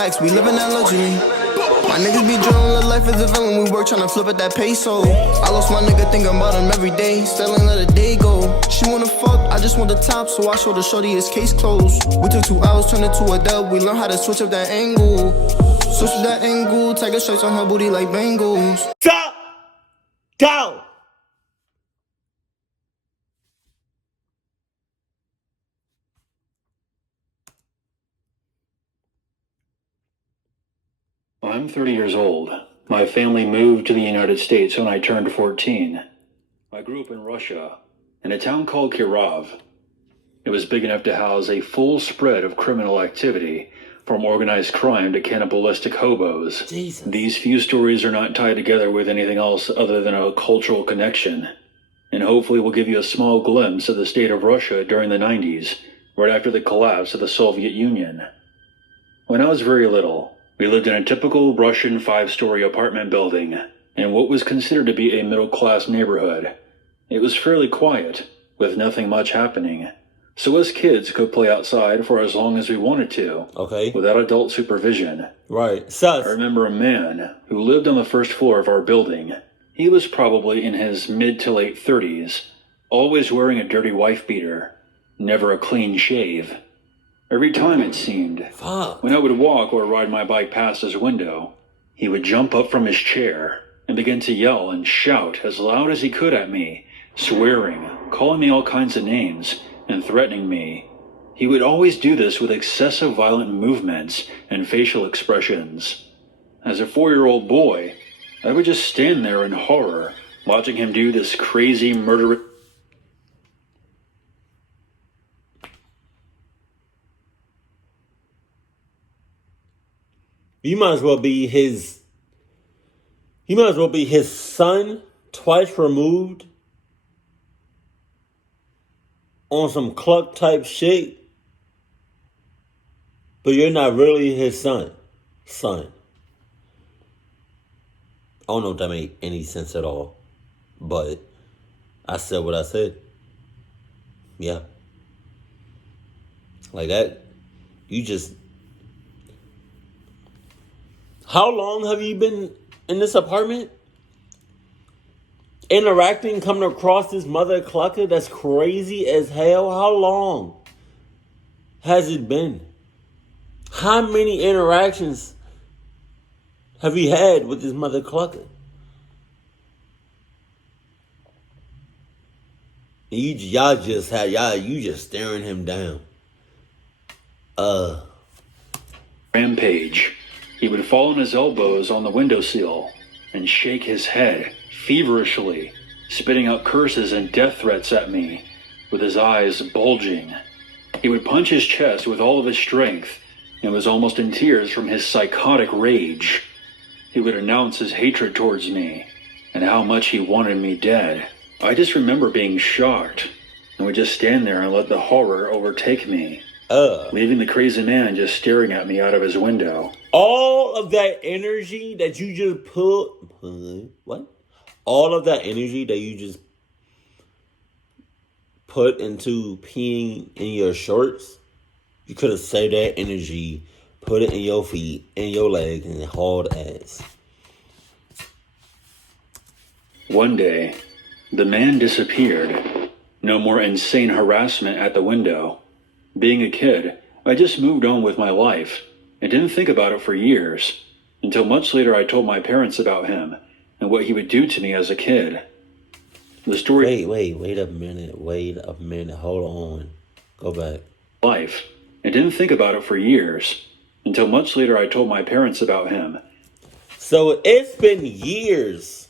We living that luxury. My niggas be drilling, life is a villain. We work tryna flip at that peso. I lost my nigga, thinking about him every day. Still ain't let a day go. She wanna fuck, I just want the top, so I showed the shorty his case closed. We took 2 hours, turned it to a dub. We learned how to switch up that angle. Switch up that angle, tiger stripes on her booty like bangles. Stop! Go! I'm 30 years old. My family moved to the United States when I turned 14. I grew up in Russia, in a town called Kirov. It was big enough to house a full spread of criminal activity, from organized crime to cannibalistic hobos. Jesus. These few stories are not tied together with anything else other than a cultural connection, and hopefully will give you a small glimpse of the state of Russia during the 90s, right after the collapse of the Soviet Union. When I was very little, we lived in a typical Russian 5-story apartment building in what was considered to be a middle-class neighborhood. It was fairly quiet, with nothing much happening, so us kids could play outside for as long as we wanted to, without adult supervision. Right. Sus. I remember a man who lived on the first floor of our building. He was probably in his mid to late 30s, always wearing a dirty wife beater, never a clean shave. Every time, it seemed, when I would walk or ride my bike past his window, he would jump up from his chair and begin to yell and shout as loud as he could at me, swearing, calling me all kinds of names, and threatening me. He would always do this with excessive violent movements and facial expressions. As a 4-year-old boy, I would just stand there in horror, watching him do this crazy, murderous... You might as well be his son twice removed on some cluck type shit. But you're not really his son. I don't know if that made any sense at all. But I said what I said. Yeah. Like that. You just... How long have you been in this apartment? Interacting, coming across this mother clucker that's crazy as hell? How long has it been? How many interactions have you had with this mother clucker? You just staring him down. Rampage. He would fall on his elbows on the windowsill and shake his head feverishly, spitting out curses and death threats at me, with his eyes bulging. He would punch his chest with all of his strength and was almost in tears from his psychotic rage. He would announce his hatred towards me and how much he wanted me dead. I just remember being shocked and would just stand there and let the horror overtake me, leaving the crazy man just staring at me out of his window. All of that energy that you just All of that energy that you just put into peeing in your shorts, you could have saved that energy, put it in your feet, in your legs, and hauled ass. One day, the man disappeared. No more insane harassment at the window. Being a kid, I just moved on with my life and didn't think about it for years, until much later I told my parents about him and what he would do to me as a kid. The story... Wait a minute, hold on. Go back. Life, and didn't think about it for years, until much later I told my parents about him. So it's been years.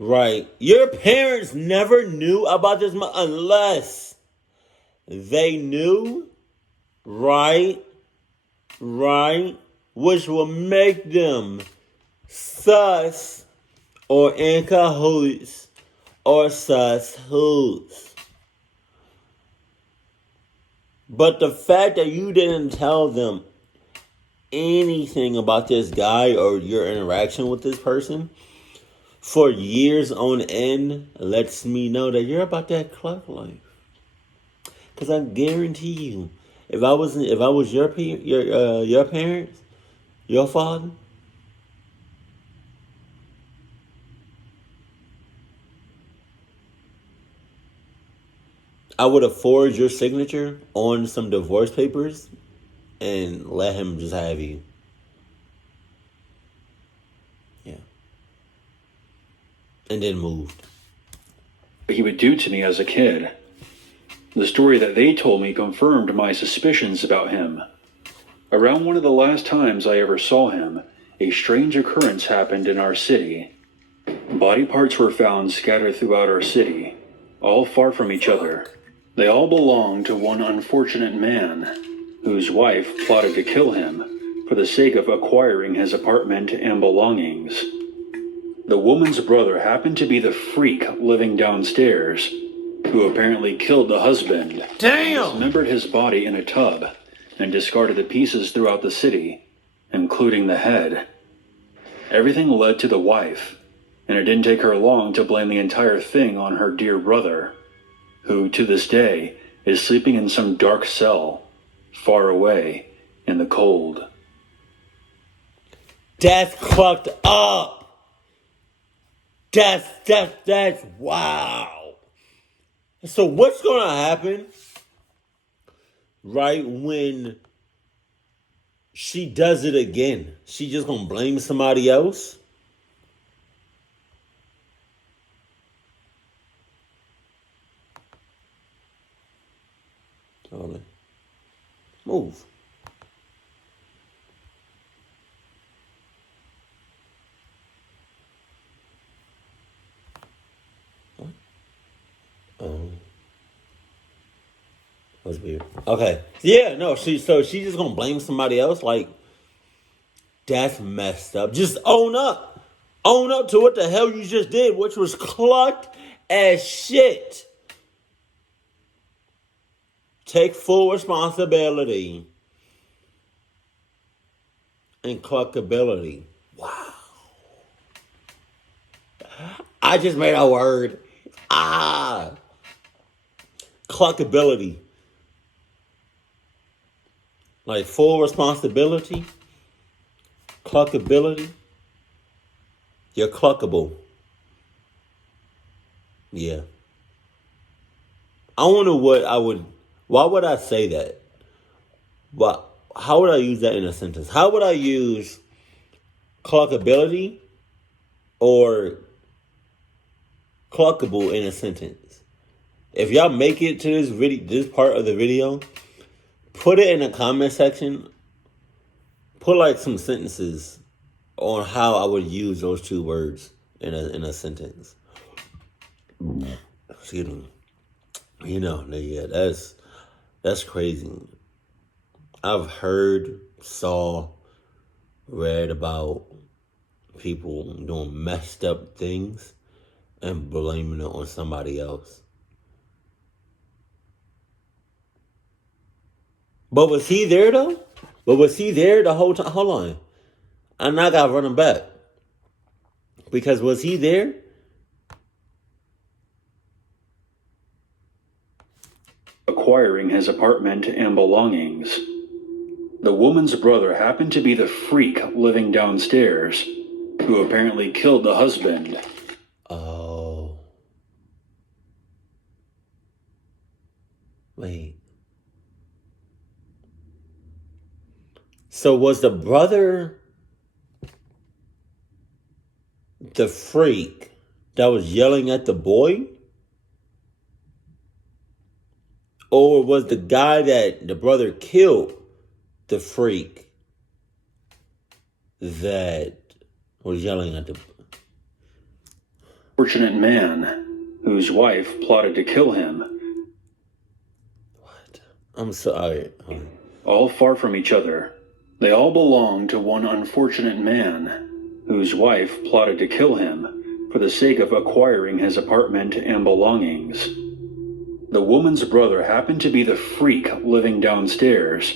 Right. Your parents never knew about this unless they knew, right, which will make them sus or in cahoots or sus hoots. But the fact that you didn't tell them anything about this guy or your interaction with this person for years on end lets me know that you're about that cluck life. Because I guarantee you, If I was your parents, your father, I would have forged your signature on some divorce papers and let him just have you. Yeah. And then moved. He would do to me as a kid. The story that they told me confirmed my suspicions about him. Around one of the last times I ever saw him, a strange occurrence happened in our city. Body parts were found scattered throughout our city, all far from each other. They all belonged to one unfortunate man, whose wife plotted to kill him for the sake of acquiring his apartment and belongings. The woman's brother happened to be the freak living downstairs, who apparently killed the husband. Damn! Dismembered his body in a tub and discarded the pieces throughout the city, including the head. Everything led to the wife, and it didn't take her long to blame the entire thing on her dear brother, who to this day is sleeping in some dark cell, far away in the cold. That's fucked up. That's wow. So what's gonna happen, right, when she does it again? She just gonna blame somebody else? Hold on. Move. What? Oh. That's weird. Okay. Yeah, no, she's just gonna blame somebody else? Like, that's messed up. Just own up. Own up to what the hell you just did, which was clucked as shit. Take full responsibility and cluckability. Wow. I just made a word. Cluckability. Like full responsibility. Cluckability. You're cluckable. Yeah. I wonder why would I say that? How would I use that in a sentence? How would I use cluckability or cluckable in a sentence? If y'all make it to this part of the video, put it in the comment section. Put like some sentences on how I would use those two words in a sentence. Excuse me. You know, yeah, that's crazy. I've heard, saw, read about people doing messed up things and blaming it on somebody else. But was he there though? But was he there the whole time? Hold on. I now gotta run him back. Because was he there? Acquiring his apartment and belongings. The woman's brother happened to be the freak living downstairs, who apparently killed the husband. Oh. Wait. So was the brother the freak that was yelling at the boy? Or was the guy that the brother killed the freak that was yelling at the... Fortunate man, whose wife plotted to kill him. What? I'm sorry. All far from each other. They all belonged to one unfortunate man, whose wife plotted to kill him for the sake of acquiring his apartment and belongings. The woman's brother happened to be the freak living downstairs,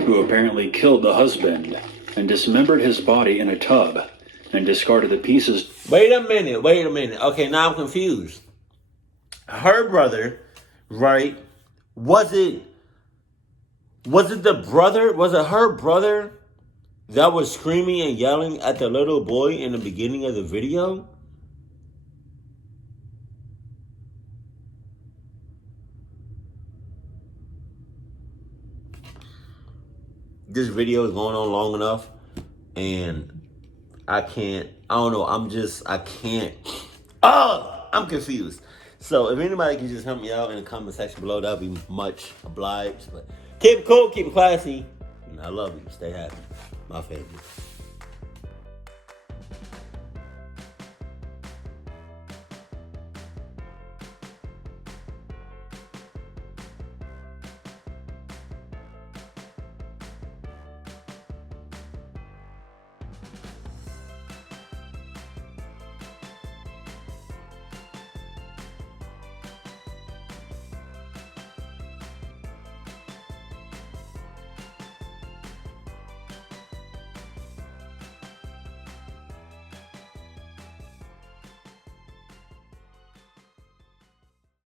who apparently killed the husband and dismembered his body in a tub and discarded the pieces. Wait a minute. Okay, now I'm confused. Her brother, right, was it Was it the brother? Was it her brother that was screaming and yelling at the little boy in the beginning of the video? This video is going on long enough, and I don't know, I'm confused. So if anybody can just help me out in the comment section below, that would be much obliged. But keep it cool, keep it classy, and I love you. Stay happy. My favorite.